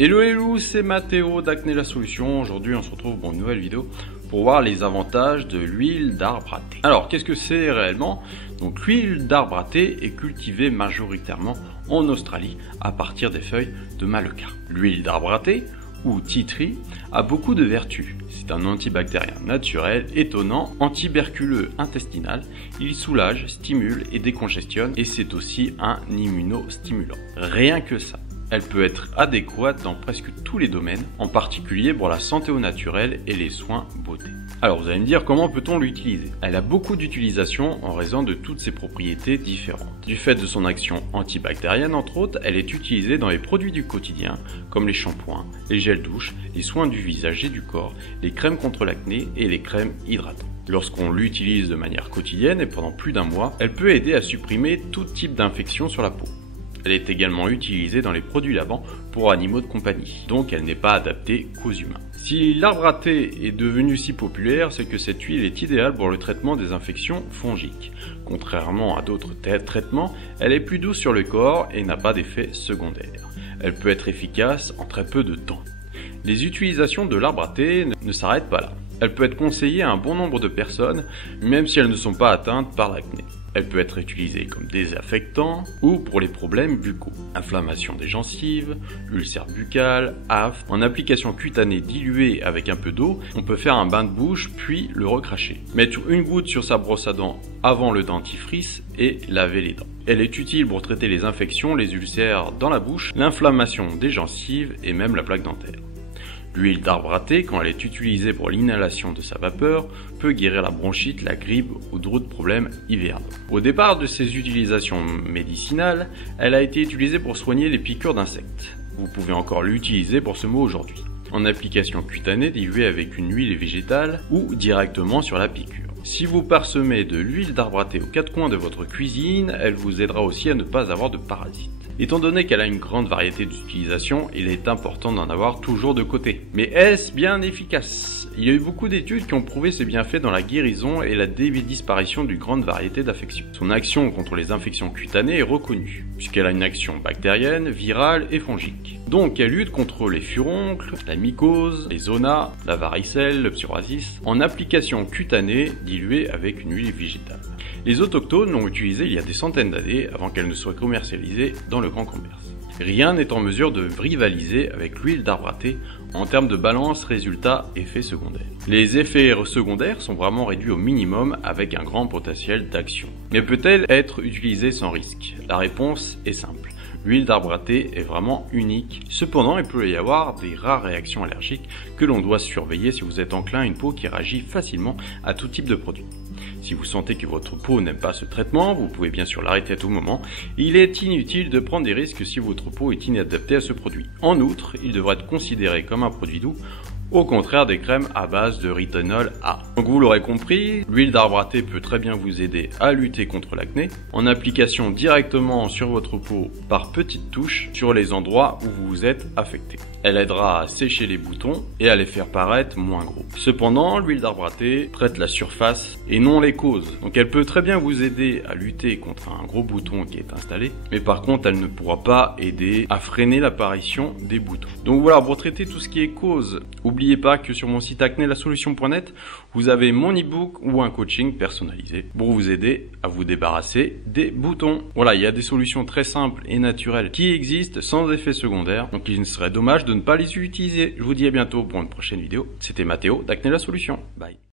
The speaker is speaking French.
Hello hello, c'est Mathéo d'Acné la Solution. Aujourd'hui on se retrouve pour une nouvelle vidéo pour voir les avantages de l'huile d'arbre à thé. Alors qu'est-ce que c'est réellement? Donc l'huile d'arbre à thé est cultivée majoritairement en Australie à partir des feuilles de Manuka. L'huile d'arbre à thé, ou tea tree, a beaucoup de vertus. C'est un antibactérien naturel, étonnant, antituberculeux intestinal. Il soulage, stimule et décongestionne, et c'est aussi un immunostimulant. Rien que ça. Elle peut être adéquate dans presque tous les domaines, en particulier pour la santé au naturel et les soins beauté. Alors vous allez me dire, comment peut-on l'utiliser? Elle a beaucoup d'utilisations en raison de toutes ses propriétés différentes. Du fait de son action antibactérienne entre autres, elle est utilisée dans les produits du quotidien, comme les shampoings, les gels douche, les soins du visage et du corps, les crèmes contre l'acné et les crèmes hydratantes. Lorsqu'on l'utilise de manière quotidienne et pendant plus d'un mois, elle peut aider à supprimer tout type d'infection sur la peau. Elle est également utilisée dans les produits lavants pour animaux de compagnie, donc elle n'est pas adaptée qu'aux humains. Si l'arbre à thé est devenu si populaire, c'est que cette huile est idéale pour le traitement des infections fongiques. Contrairement à d'autres traitements, elle est plus douce sur le corps et n'a pas d'effet secondaire. Elle peut être efficace en très peu de temps. Les utilisations de l'arbre à thé ne s'arrêtent pas là. Elle peut être conseillée à un bon nombre de personnes, même si elles ne sont pas atteintes par l'acné. Elle peut être utilisée comme désinfectant ou pour les problèmes buccaux, inflammation des gencives, ulcère buccal, afte. En application cutanée diluée avec un peu d'eau, on peut faire un bain de bouche puis le recracher. Mettre une goutte sur sa brosse à dents avant le dentifrice et laver les dents. Elle est utile pour traiter les infections, les ulcères dans la bouche, l'inflammation des gencives et même la plaque dentaire. L'huile d'arbre à thé, quand elle est utilisée pour l'inhalation de sa vapeur, peut guérir la bronchite, la grippe ou d'autres problèmes hivernaux. Au départ de ses utilisations médicinales, elle a été utilisée pour soigner les piqûres d'insectes. Vous pouvez encore l'utiliser pour ce mot aujourd'hui. En application cutanée diluée avec une huile végétale ou directement sur la piqûre. Si vous parsemez de l'huile d'arbre à thé aux quatre coins de votre cuisine, elle vous aidera aussi à ne pas avoir de parasites. Étant donné qu'elle a une grande variété d'utilisations, il est important d'en avoir toujours de côté. Mais est-ce bien efficace? Il y a eu beaucoup d'études qui ont prouvé ses bienfaits dans la guérison et la disparition d'une grande variété d'affections. Son action contre les infections cutanées est reconnue, puisqu'elle a une action bactérienne, virale et fongique. Donc elle lutte contre les furoncles, la mycose, les zonas, la varicelle, le psoriasis, en application cutanée diluée avec une huile végétale. Les autochtones l'ont utilisée il y a des centaines d'années avant qu'elle ne soit commercialisée dans le grand commerce. Rien n'est en mesure de rivaliser avec l'huile d'arbre à thé en termes de balance résultat-effet secondaire. Les effets secondaires sont vraiment réduits au minimum avec un grand potentiel d'action. Mais peut-elle être utilisée sans risque? La réponse est simple. L'huile d'arbre à thé est vraiment unique. Cependant, il peut y avoir des rares réactions allergiques que l'on doit surveiller si vous êtes enclin à une peau qui réagit facilement à tout type de produit. Si vous sentez que votre peau n'aime pas ce traitement, vous pouvez bien sûr l'arrêter à tout moment. Il est inutile de prendre des risques si votre peau est inadaptée à ce produit. En outre, il devrait être considéré comme un produit doux, au contraire des crèmes à base de retinol A. Donc vous l'aurez compris, l'huile d'arbre à thé peut très bien vous aider à lutter contre l'acné en application directement sur votre peau par petites touches sur les endroits où vous êtes affecté. Elle aidera à sécher les boutons et à les faire paraître moins gros. Cependant, l'huile d'arbre à thé traite la surface et non les causes. Donc elle peut très bien vous aider à lutter contre un gros bouton qui est installé, mais par contre elle ne pourra pas aider à freiner l'apparition des boutons. Donc voilà, pour traiter tout ce qui est cause, n'oubliez pas que sur mon site acnelasolution.net, vous avez mon e-book ou un coaching personnalisé pour vous aider à vous débarrasser des boutons. Voilà, il y a des solutions très simples et naturelles qui existent sans effet secondaire, donc il serait dommage de ne pas les utiliser. Je vous dis à bientôt pour une prochaine vidéo. C'était Mathéo d'Acné la Solution. Bye.